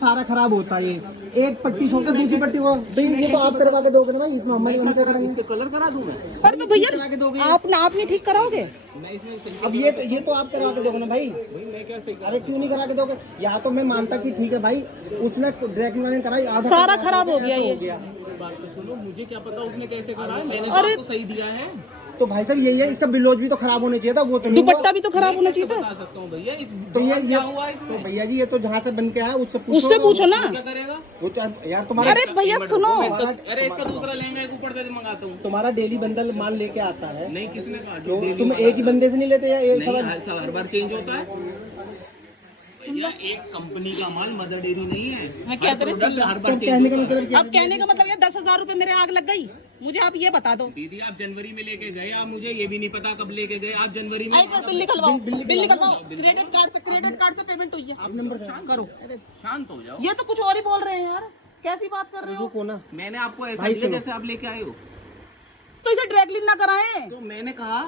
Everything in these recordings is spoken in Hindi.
सारा खराब होता है। ये एक पट्टी छोड़कर दूसरी पट्टी को ये तो आप करवा के दोगे ना भाई, इसमें हम क्या करेंगे? इसके कलर करा दूं मैं? पर तो भैया आप नहीं ठीक कराओगे। अब ये तो आप करवा के दोगे ना भाई। मैं कैसे? अरे क्यों नहीं करा के दोगे? या तो मैं मानता कि ठीक है भाई, उसने ड्राइविंग वाले ने कराई, आधा सारा खराब हो गया ये। बात तो सुनो, मुझे क्या पता उसने कैसे करा है, मैंने तो आपको सही दिया है। तो भाई साहब यही है, इसका बिलोज भी तो खराब होना चाहिए था, वो तो दुपट्टा भी तो खराब होना चाहिए था। बता सकता हूँ भैया, इस तो ये क्या हुआ इसमें? तो भैया जी ये तो जहाँ से बन के आया उससे पूछो ना। क्या करेगा वो तो यार तुम्हारा। अरे भैया सुनो, अरे इसका दूसरा लहंगा एक ऊपर से मंगाता हूँ। तुम्हारा डेली बंडल माल लेके आता है। नहीं, किसने कहा? जो तुम एक ही बंदे से नहीं लेते या एक हर बार चेंज होता है भैया। एक कंपनी का माल मदर डेयरी नहीं है। मैं क्या हर बार कहने का मतलब क्या? अब कहने का मतलब ये 10,000 रुपए मेरे आग लग गई, मुझे आप ये बता दो। दीदी आप जनवरी में लेके गए, आप मुझे ये भी नहीं पता कब लेके गए आप जनवरी में। बिल निकलवाओ, बिल निकलवाओ। क्रेडिट कार्ड से पेमेंट हुई है। आप नंबर करो। शांत हो जाओ। ये तो कुछ और ही बोल रहे हैं यार, कैसी बात कर रहे हो? रुको ना, मैंने आपको ऐसा दिया जैसे आप लेके आए हो। तो इसे ड्रैग क्लीन ना कराएं। तो मैंने कहा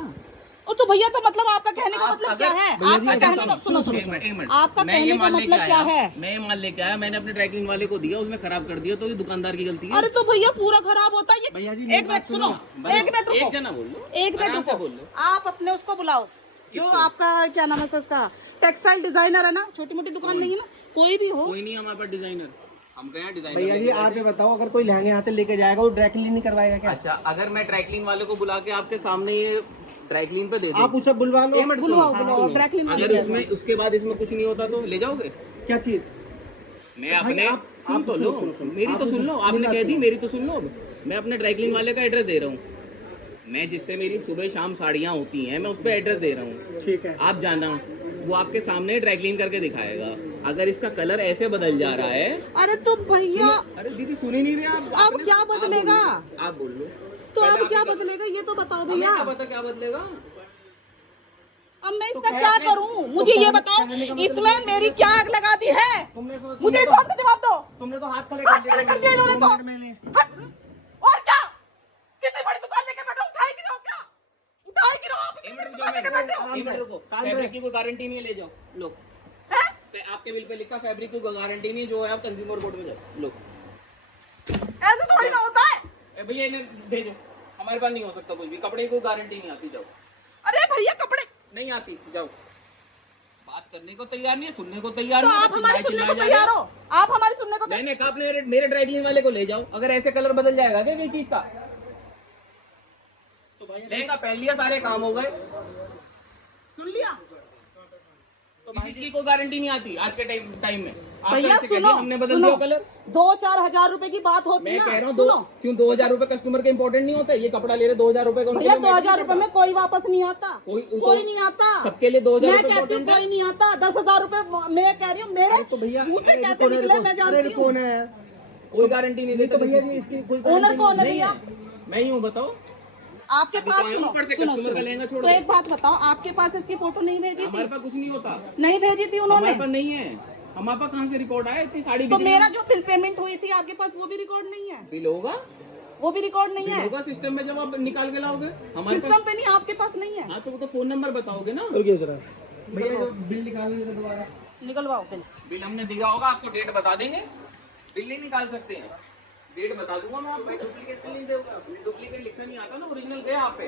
और तो भैया तो मतलब आपका कहने का मतलब क्या है? आपका कहने का सुनो आपका कहने का मतलब क्या है? मैं माल लेके आया, मैंने अपने ड्राइविंग वाले को दिया, उसने खराब कर दिया, तो ये दुकानदार की गलती है। अरे तो भैया पूरा खराब होता है ये। एक मिनट सुनो, एक मिनट रुको, एक जना बोल लो, एक मिनट रुको। आप अपने उसको बुलाओ जो आपका क्या नाम है उसका, टेक्सटाइल डिजाइनर है ना, छोटी मोटी दुकान नहीं है ना, कोई भी हो। कोई नहीं हमारे पास डिजाइनर, हम कहें डिजाइनर। भैया जी आप ये बताओ, अगर कोई लहंगे यहाँ से लेके जाएगा वो ड्राई क्लीन नहीं करवाएगा क्या? अच्छा, अगर मैं ड्राई क्लीन वाले को बुला के आपके सामने ये ड्राई क्लीन पे दे दूं, आप उसे बुलवा लो। बुलवाओ ड्राई क्लीन। अगर इसमें उसके बाद इसमें कुछ नहीं होता तो ले जाओगे क्या चीज? मैं अपने सुन तो लो, मेरी तो सुन लो, आपने कह दी, मेरी तो सुन लो। मैं अपने ड्राई क्लीन वाले का एड्रेस दे रहा हूँ, मैं जिससे मेरी सुबह शाम साड़ियाँ होती हैं, मैं उस पर एड्रेस दे रहा हूँ। ठीक है, आप जाना, वो आपके सामने ड्राई क्लीन करके दिखाएगा। अगर इसका कलर ऐसे बदल जा रहा है। अरे तो भैया, अरे दीदी सुन ही नहीं रहे आप। अब क्या बदलेगा? आप बोल लो तो अब क्या बदलेगा ये तो बताओ भैया। क्या पता क्या बदलेगा? अब मैं इसका क्या करूं? मुझे ये बताओ, इसमें मेरी क्या आग लगा दी है? मुझे इस बात का जवाब दो। तुमने तो हाथ खड़े कर दिया इन्होंने तो। और क्या? कितनी बड़ी दुकान लेके बैठो, उठाए गिरो क्या? उठाए गिरो आप, इतनी बड़ी दुकान लेके बैठे हो। फैब्रिक की कोई गारंटी नहीं है, ले जाओ लो। आपके बिल पे लिखा फैब्रिक की कोई गारंटी नहीं, जो है आप कंज्यूमर कोर्ट में जाओ लो। ऐसे थोड़ी ना होता है। भैया इन्हें भेजो, हमारे पास नहीं हो सकता कुछ भी, कपड़े की कोई गारंटी नहीं आती, जाओ। अरे भैया कपड़े नहीं आती, जाओ। बात करने को तैयार नहीं है, सुनने को तैयार तो नहीं। आप हमारी सुनने को तैयार हो? आप हमारी सुनने को? मैंने कहा अपने मेरे ड्राई क्लीन वाले को ले जाओ, अगर ऐसे कलर बदल जाएगा क्या किसी चीज का? तो लहंगा पहन लिया, सारे काम हो गए, सुन लिया। तो किसी चीज को गारंटी नहीं आती आज के टाइम में। भैया सुनो, हमने बदल दिया कलर। 2-4 हजार रुपए की बात होती है। मैं कह रहा हूँ क्यों 2,000 रुपए कस्टमर के इंपॉर्टेंट नहीं होते? ये कपड़ा ले रहे 2,000 रुपए का। भैया 2,000 रुपए में कोई वापस नहीं आता, कोई नहीं आता। सबके लिए 2,000 मैं कहती हूँ कोई नहीं आता। 10,000 रुपए मैं कह रही हूँ मेरे। तो भैया कैसे निकले मैं जानती हूँ। कौन है? कोई गारंटी नहीं देता भैया जी, इसकी कोई ओनर कौन है भैया? मैं ही हूँ, बताओ। आपके पास कस्टमर का लहंगा छोड़ तो एक बात बताओ, आपके पास इसकी फोटो नहीं भेजी थी? हमारे पास कुछ नहीं होता, नहीं भेजी थी उन्होंने? हमारे पास नहीं है। हमारे पास कहाँ से रिकॉर्ड आया? इतनी साड़ी तो मेरा जो बिल पेमेंट हुई थी आपके पास, वो भी रिकॉर्ड नहीं है? बिल होगा, वो भी रिकॉर्ड नहीं है? होगा सिस्टम में, जब आप निकाल के लाओगे। हमारे सिस्टम पे नहीं, आपके पास नहीं है? हाँ तो वो तो फोन नंबर बताओगे ना। भैया बिल निकाल दोबारा निकलवाओ बिल। बिल हमने दिया होगा, आपको डेट बता देंगे, बिल नहीं निकाल सकते हैं। डेट बता दूंगा मैं आपको, डुप्लीकेट बिल नहीं दूंगा। डुप्लीकेट लिखना नहीं आता ना, ओरिजिनल गया आप पे,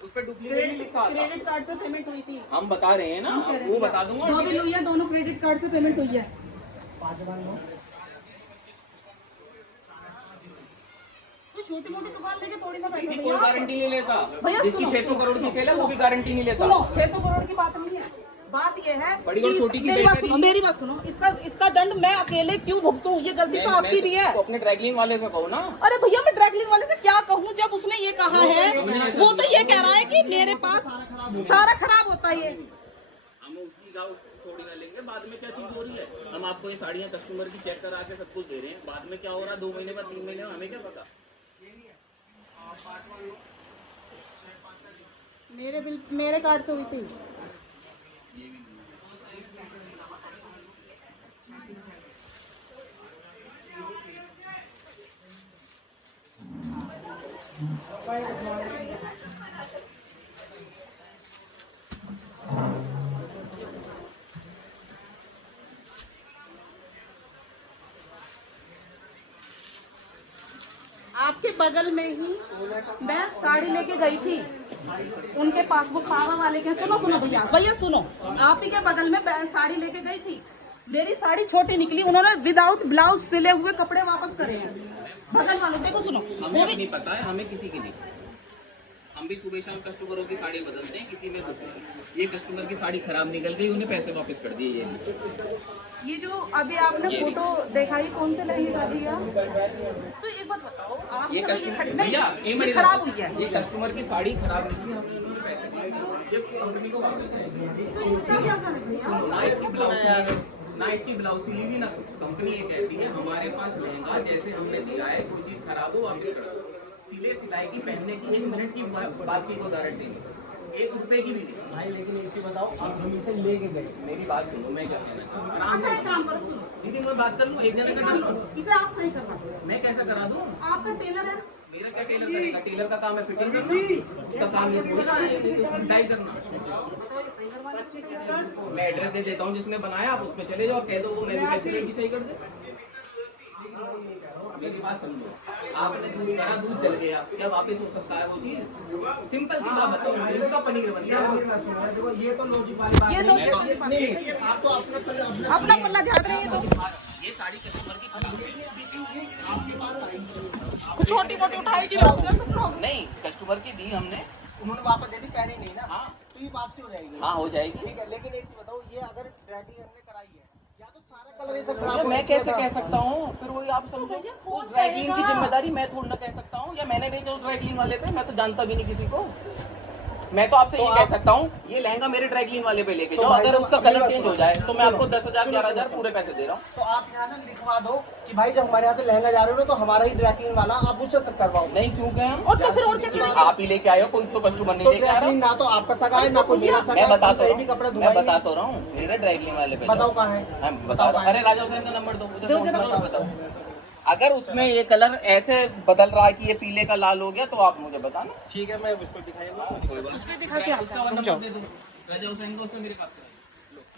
उस पे डुप्लीकेट नहीं लिखा आता। क्रेडिट कार्ड से पेमेंट हुई थी, हम बता रहे हैं ना, वो बता दूंगा। दो बिल हुई है, दोनों क्रेडिट कार्ड से पेमेंट हुई है। छोटी मोटी दुकान लेके थोड़ी ना बैठो। कोई गारंटी नहीं लेता। भैया जिसकी 600 करोड़ की सेल है वो भी गारंटी नहीं लेता। सुनो, 600 करोड़ की बात नहीं है, बात ये है बड़ी और छोटी की मेरी बात सुनो, इसका दंड मैं अकेले क्यों भुगतूं? ये गलती तो आपकी भी है। तो अपने ड्राइक्लीन वाले से कहो ना। अरे भैया मैं ड्राइक्लीन वाले से क्या कहूँ, जब उसने ये कहा है, वो तो ये कह रहा है कि मेरे पास सारा खराब होता है। ये हम उसकी गाँव थोड़ी ना लेंगे, बाद में क्या चीज हो रही है। हम आपको ये साड़ियाँ कस्टमर की चेक करा के सब कुछ दे रहे हैं, बाद में क्या हो रहा है 2 महीने बाद 3 महीने में हमें क्या पता। मेरे कार्ड से हुई थी। बगल में ही मैं साड़ी लेके गई थी, उनके पास वो पावा वाले के। सुनो सुनो भैया, भैया सुनो, आप ही के बगल में साड़ी लेके गई थी, मेरी साड़ी छोटी निकली, उन्होंने विदाउट ब्लाउज सिले हुए कपड़े वापस करे हैं बगल वालों। देखो सुनो, हमें नहीं पता है, हमें किसी की नहीं, हम भी सुबह शाम कस्टमरों की साड़ी बदलते हैं, किसी में कुछ नहीं। ये कस्टमर की साड़ी खराब निकल गई, उन्हें पैसे वापस कर दिए। ये जो अभी आपने फोटो देखा, ये कौन से लहंगे का दिया? तो एक बात बताओ, आप ये कस्टमर खराब हुई है, ये कस्टमर की साड़ी खराब निकली, हमने उन्हें पैसे दिए, ये कंपनी को वापस जाएंगे। तो इसका क्या कारण है? ना इसकी ब्लाउज सिली हुई ना कुछ। कंपनी ये कहती है हमारे पास लहंगा जैसे हमने दिया है, कोई चीज खराब हो वापस कर दो। सिले सिलाई की पहनने की 1 मिनट की बात की उदाहरण देंगे, 1 रुपए की भी नहीं। भाई लेकिन एक चीज बताओ, आप हम इसे लेके गए, मेरी बात सुनो, मैं क्या कहना चाहता हूँ, आराम अच्छा से। एक काम करो, सुनो, ठीक है, मैं बात कर लूँ, एक जने का कर लूँ। इसे आप सही करवा दो। मैं कैसा करा दूँ? आपका टेलर है, मेरा क्या टेलर करेगा? टेलर का काम है फिटिंग करना, उसका काम ये थोड़ी ना है टाई करना। मैं एड्रेस दे देता हूँ जिसने बनाया, आप उसमें चले जाओ, कह दो वो मैं भी पैसे लेके सही कर दे। मेरी बात समझो, आपने दूध करा, दूध जल गया, क्या वापस हो सकता है वो चीज? सिंपल सी बात बताओ, दूध का पनीर बन गया। ये तो लॉजिक वाली बात ये है। तो नहीं, आप तो अपना पल्ला झाड़ रही है। तो ये साड़ी कस्टमर की कुछ छोटी मोटी उठाएगी ना तुम लोग। नहीं, कस्टमर की दी हमने। उन्होंने वापस दे दी, पहनी नहीं ना, हाँ तो ये वापसी हो जाएगी। हाँ हो जाएगी। ठीक है, लेकिन एक चीज बताओ, ये अगर ड्राइविंग हमने कराई है, या तो सारा कलर ऐसा खराब ये हो मैं गया कैसे था। कह सकता हूँ? फिर वही आप समझो, भैया उस कौन ड्राई क्लीन की कहेगा? जिम्मेदारी मैं थोड़ी ना कह सकता हूँ, या मैंने भेजा उस ड्राई क्लीन वाले पे, मैं तो जानता भी नहीं किसी को। मैं तो आपसे ये कह सकता हूँ, ये लहंगा मेरे ड्राई क्लीन वाले पे लेके जाओ, अगर उसका कलर चेंज हो जाए तो मैं आपको 10,000 11,000 पूरे पैसे दे रहा हूँ। तो आप यहाँ ना लिखवा दो कि भाई जब हमारे यहाँ से लहंगा जा रहे हो ना, तो हमारा ही ड्रैकिंग वाला आप उससे सब करवाओ। नहीं, क्यों गए हम? और तो फिर और क्या करेंगे? आप ही लेके आए हो, कोई तो कस्टमर नहीं तो लेके आ रहा। ड्रैकिंग ना तो आपका सगा है, ना कोई मेरा सगा मैं है, बता कोई तो कहीं रहा भी हूँ, कपड़े मैं धुलाई बता नहीं। तो रहा हूँ, मेरे ड्राई क्लीन वाले पे बताओ कहाँ है? हम बता रहा हूँ। अरे राजा हुसैन का नंबर दो, मुझे फोन करो, बताओ। अगर उसमें ये कलर ऐसे बदल रहा है कि ये पीले का लाल हो गया, तो आप मुझे बताना। ठीक है, मैं उसको दिखाऊंगा। कोई बात उसमें दिखा के उसका नंबर दे दो, राजा हुसैन को, उससे मेरी बात करो।